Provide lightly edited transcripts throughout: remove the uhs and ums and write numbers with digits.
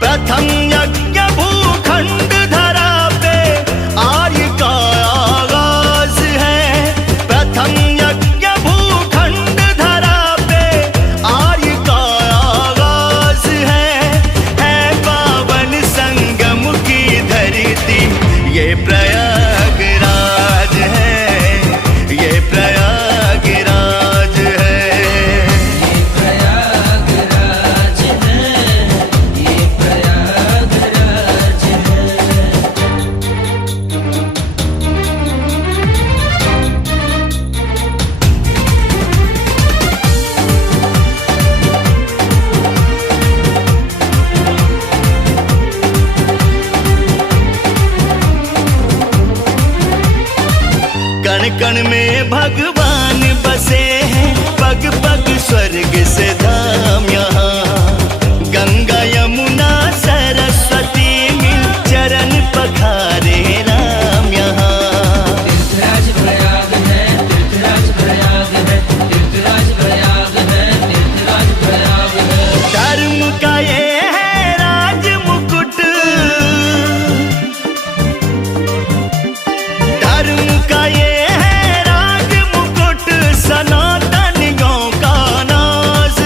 प्रथम यज्ञ भूखंड धरा पे आर्य का आगाज है। प्रथम यज्ञ भूखंड धरा पे आर्य का आगाज है पावन संगम की धरती ये प्रयागराज है, ये प्रयागराज है। कण कण में भगवान बसे हैं, पग पग स्वर्ग से धाम यहाँ। गंगा यमुना सरस्वती मिल चरण पखारे राम यहाँ। तीर्थराज प्रयाग है, तीर्थराज प्रयाग है, तीर्थराज प्रयाग है, तीर्थराज प्रयाग है। धर्म का ये है राज मुकुट, धर्म का ये सनातनियों का नाज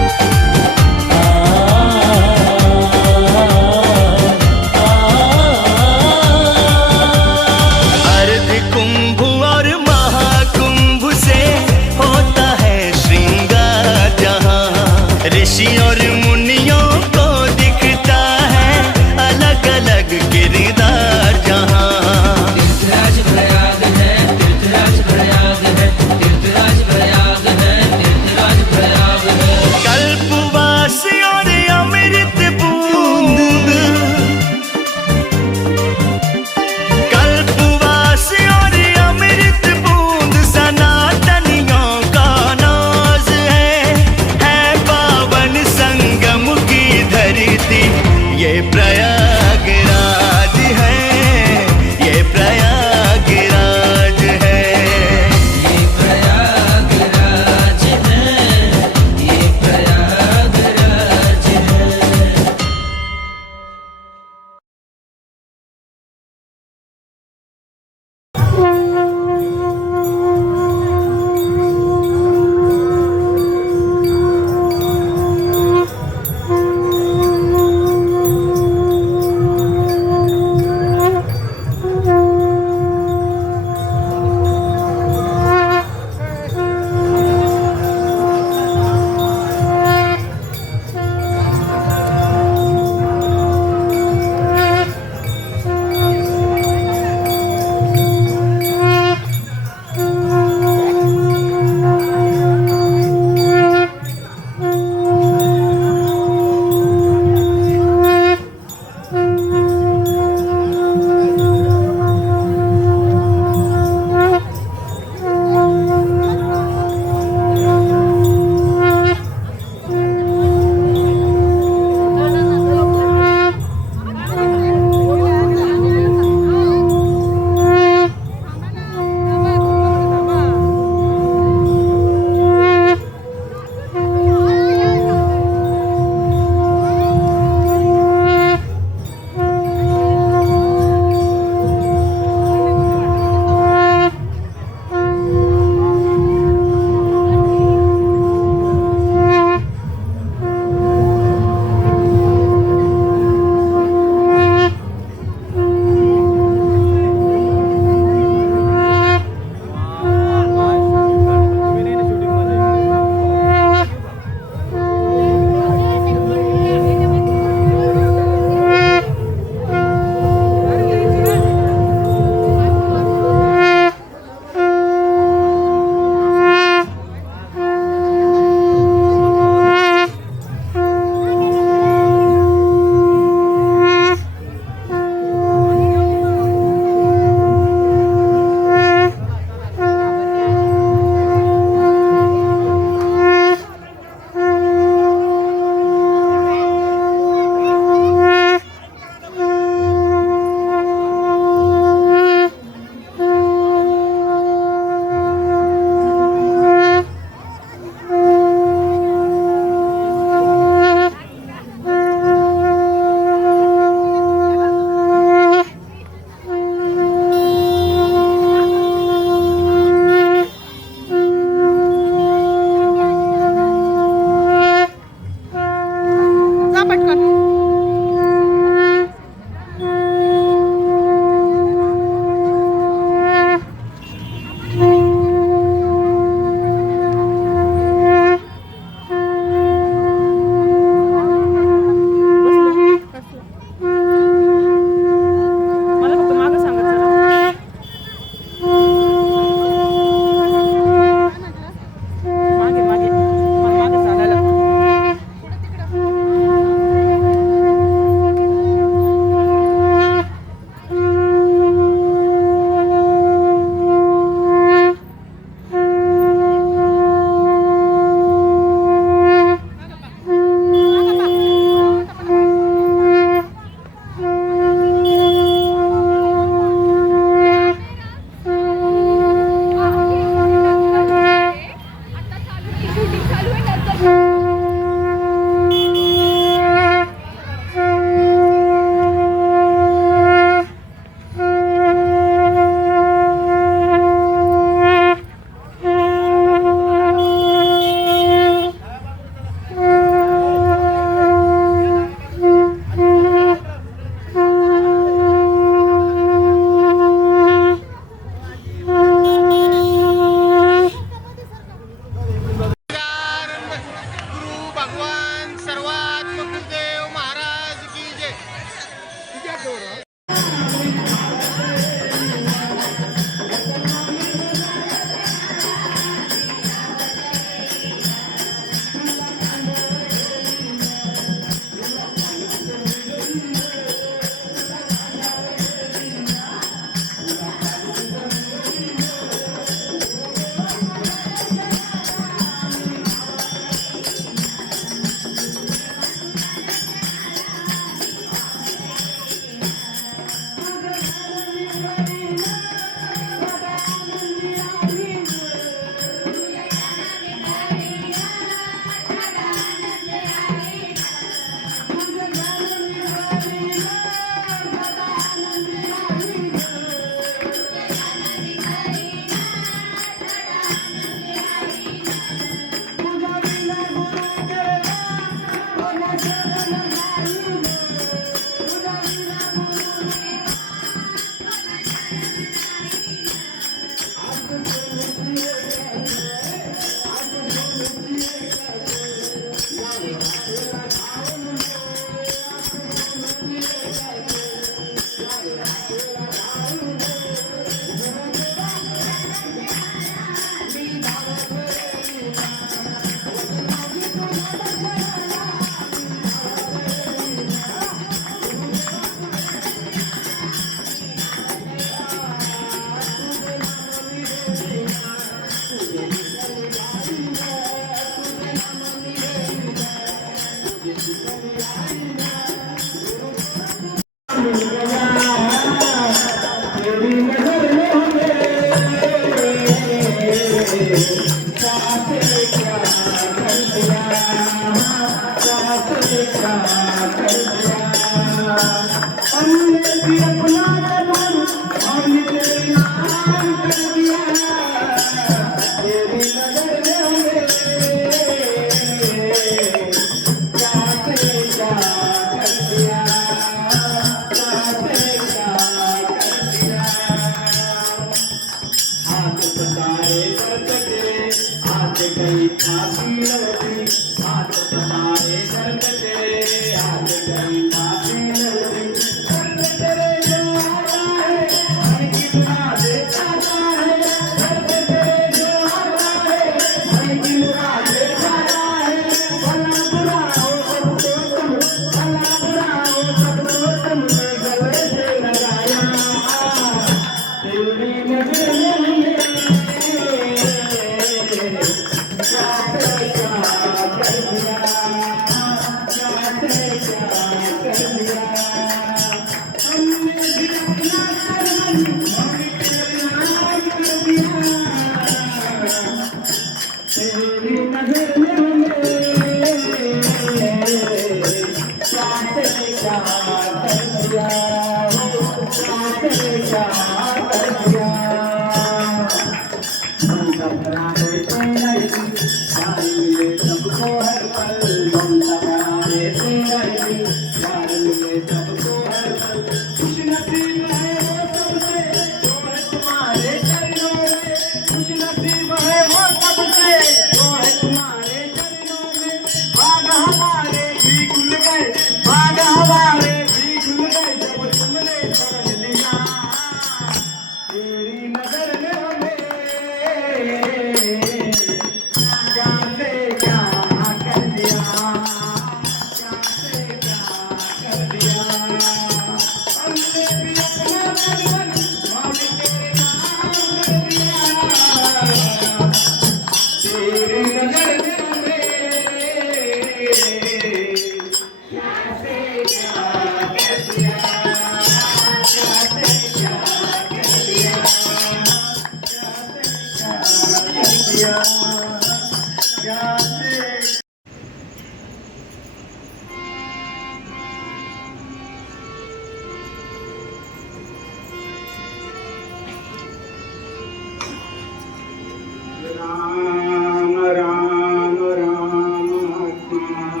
राम राम राम राम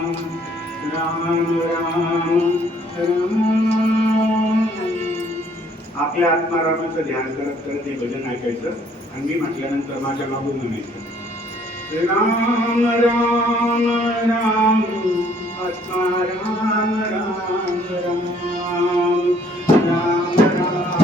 राम राम. आपल्या आत्मारामाचं ध्यान करत करत हे भजन ऐकायचं आणि मी म्हटल्यानंतर माझ्या मागून म्हणायचं राम राम राम आत्मा राम राम राम राम राम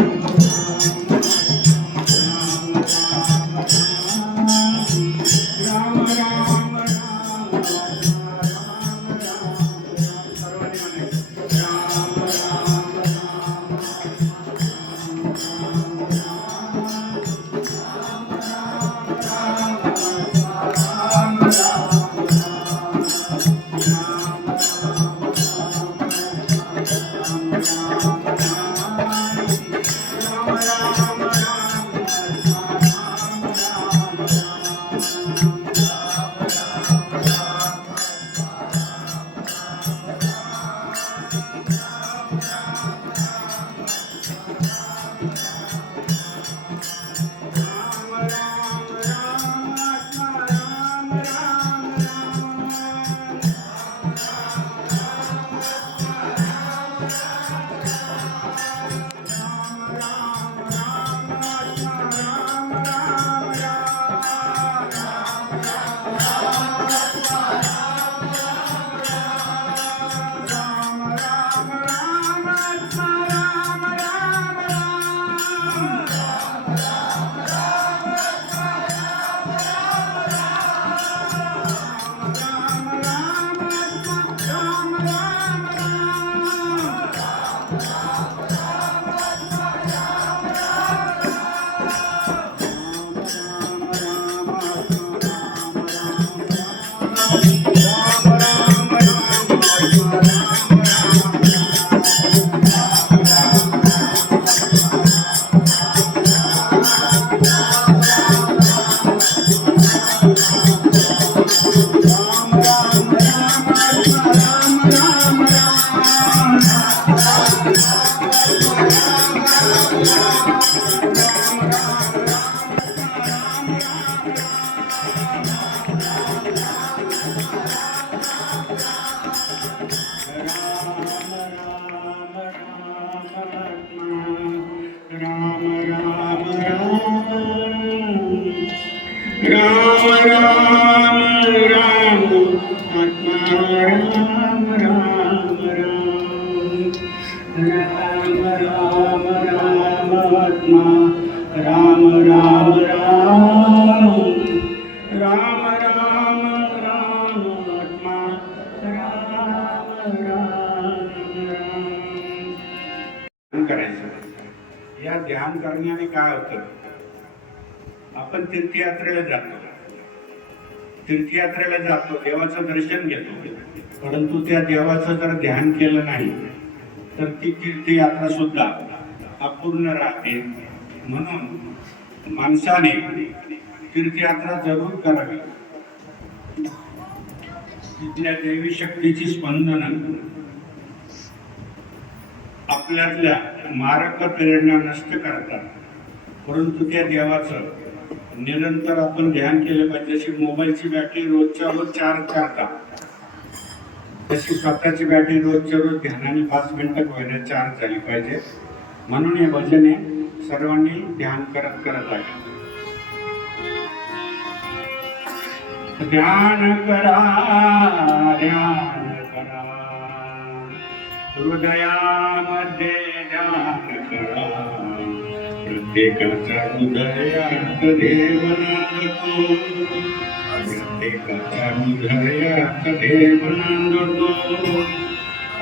करायचं. या ध्यान करण्याने काय होतं, आपण तीर्थयात्रेला जातो, तीर्थयात्रेला जातो, देवाचं दर्शन घेतो, परंतु त्या देवाचं जर ध्यान केलं नाही तर ती तीर्थयात्रा सुद्धा अपूर्ण राहते. म्हणून माणसाने तीर्थयात्रा जरूर करावी. तिथल्या देवी शक्तीची स्पंदन आपल्यातल्या मारक प्रेरणा नष्ट करतात, परंतु त्या देवाचं निरंतर आपण ध्यान केलं पाहिजे. जशी मोबाईलची बॅटरी रोजच्या रोज चार्ज करतात, तशी स्वतःची बॅटरी रोजच्या रोज ध्यानाने 5 मिनिटं व्हायला चार्ज झाली पाहिजे. म्हणून हे भजने सर्वांनी ध्यान करत करत आहे. ध्यान करा, ध्यान करा, हृदयामध्ये ध्यान करा, प्रत्येकाच्या हृदयात देव नांदतो, प्रत्येकाच्या हृदयात देव नांदतो.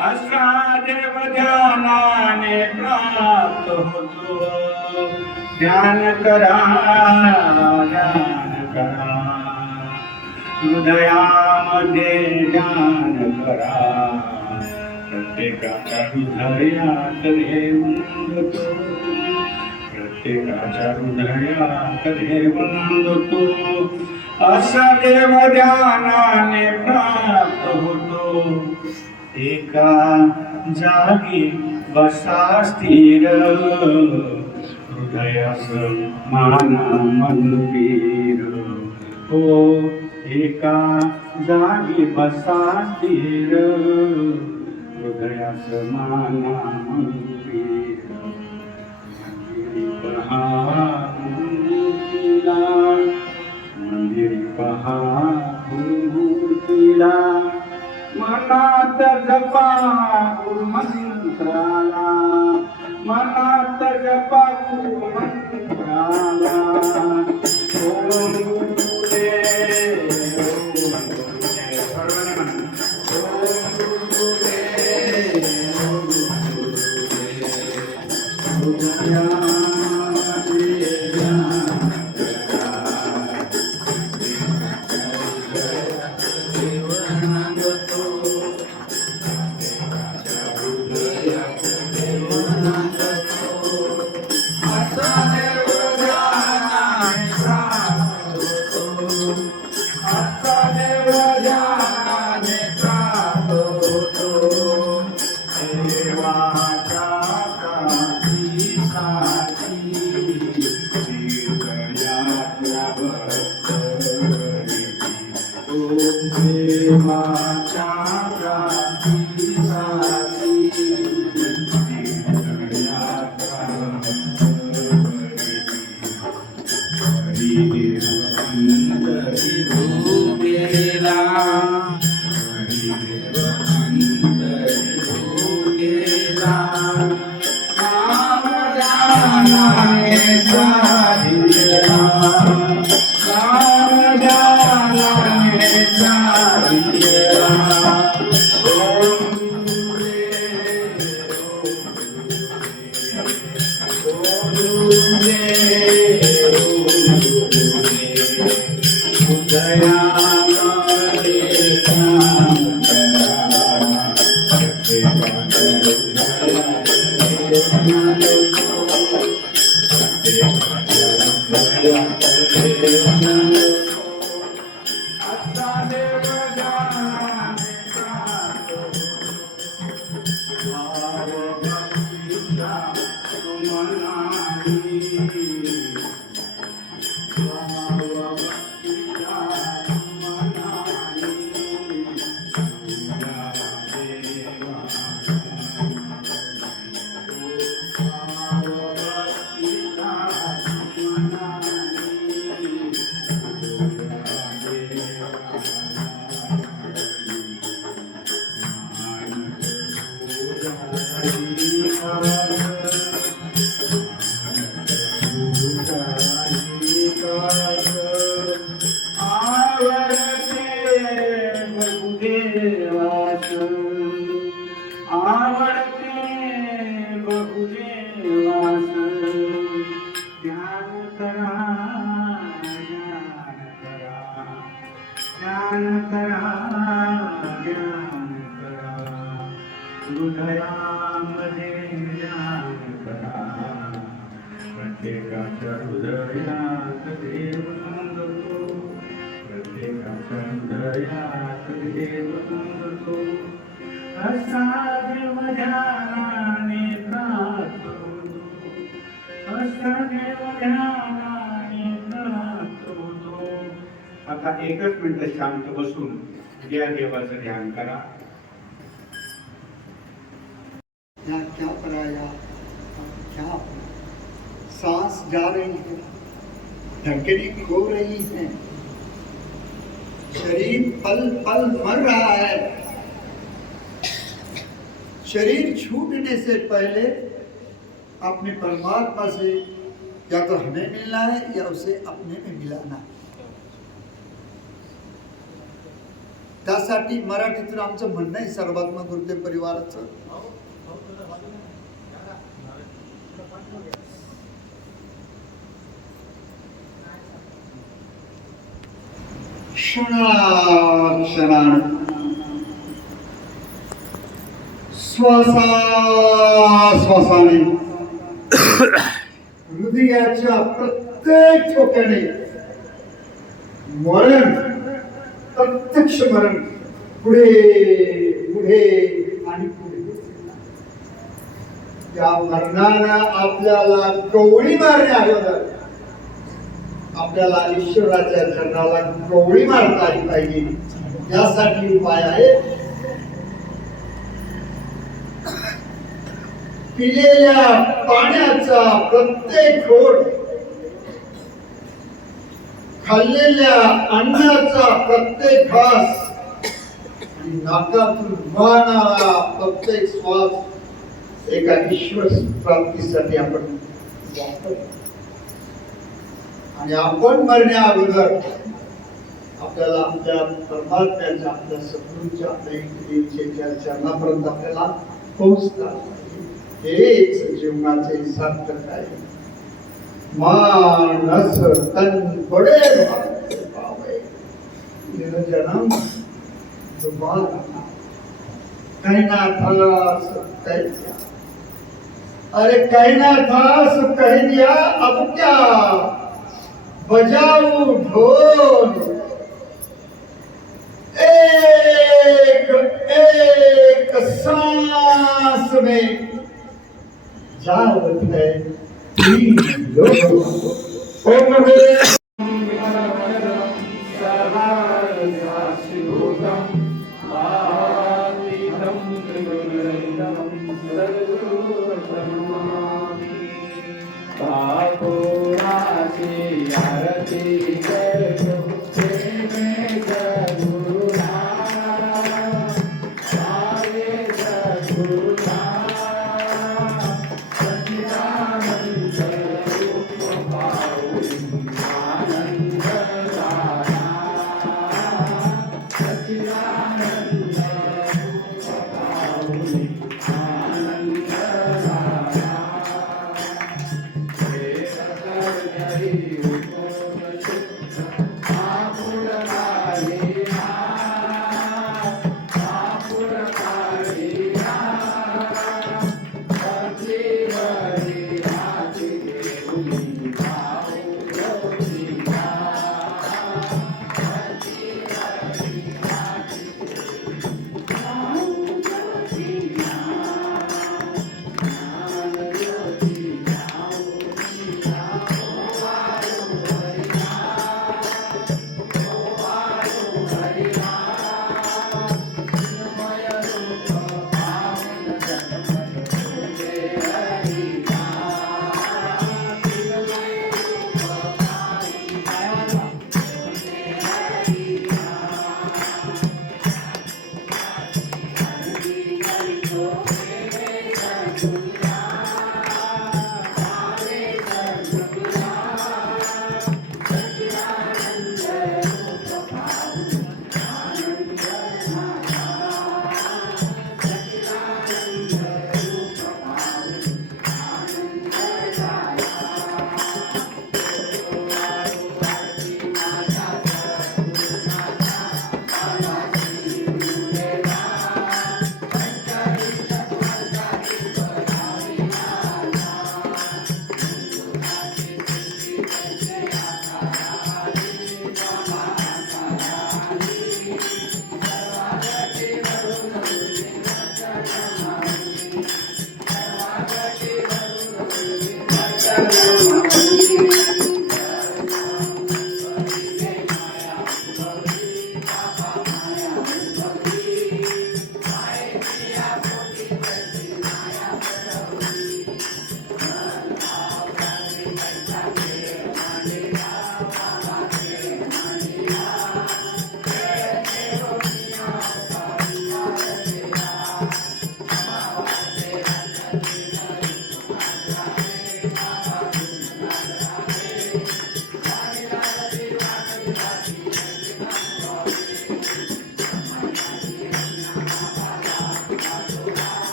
असा देव ध्यानाने प्राप्त होतो. ध्यान करा, ध्यान करा, हृदयामध्ये ध्यान करा, प्रत्येकाच्या हृदयात देव नांदतो, प्रत्येकाच्या हृदयात देव नांदतो. असा देव ध्यानाने प्राप्त होतो. एका जागी बसा स्थिर, हृदयास माना मंदिर. हो, एका जागी बसा स्थिर, हृदयास माना मंदिर. पहा मूर्तीला, मंदिरी पहा मूर्तीला, मनात जपा मंत्राला, मनात जपा मंत्राला. ओम गुरुदेव, ओम गुरुदेव, सर्वांनी म्हणा. ओम गुरुदेव, ओम गुरुदेव. प्रत्येकाच्या हृदयात देव नांदतो, प्रत्येकाच्या हृदयात देव नांदतो. असा देव ध्यानाने राहतो, असा देव ध्यानाने राहतो तो. आता एकच मिनिट शांत बसून या देवाचं ध्यान करा. या क्या पराया क्या सांस जा रही है, धड़कनें खो रही हैं, शरीर पल पल मर रहा है. शरीर छूटने से पहले अपने परमात्मा से या तो हमें मिलना है या उसे अपने में मिलाना है. त्यासाठी मराठीतून आमचं म्हणणं आहे सर्वात्मा गुरुदेव परिवाराचं, क्षणाक्षणानं श्वासाने हृदयाच्या प्रत्येक ठोक्याने मरण, प्रत्यक्ष मरण पुढे पुढे आणि पुढे. या मरणाला आपल्याला गवळी मारणे अगोदर आपल्याला ईश्वराच्या चरणाला गवळी मारता आली पाहिजे. यासाठी उपाय आहे पिलेल्या पाण्याचा प्रत्येक घोट, खाल्लेल्या अन्नाचा प्रत्येक घास आणि नाकातून वाहणारा प्रत्येक श्वास एका ईश्वर प्राप्तीसाठी आपण वापरतो. आणि आपण मरण्या अगोदर आपल्याला आपल्या परमात्म्याच्या, आपल्या सद्गुरूच्या, आपल्या देवीच्या चरणापर्यंत आपल्याला पोहोचतात. हेच जीवनाचे सार्थक आहे. मानस तन बडे पावे निर्जनम दुबारा कहना था कह दिया. अरे कहना था कह दिया, अब क्या बजाऊ ढोल. एक एक सांस में जावत है तीन लोग.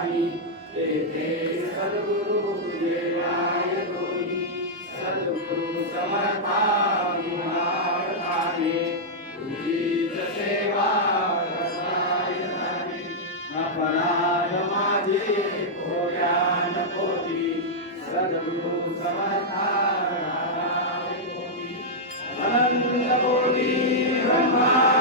ठिकाणी तेथे सद्गुरु देवाय दोन्ही सद्गुरु समर्थानी महारथाने तुझीच सेवा करताय जाणे अपराध माझे कोट्यान कोटी सद्गुरु समर्थाय कोटी अनंत कोटी ब्रह्मा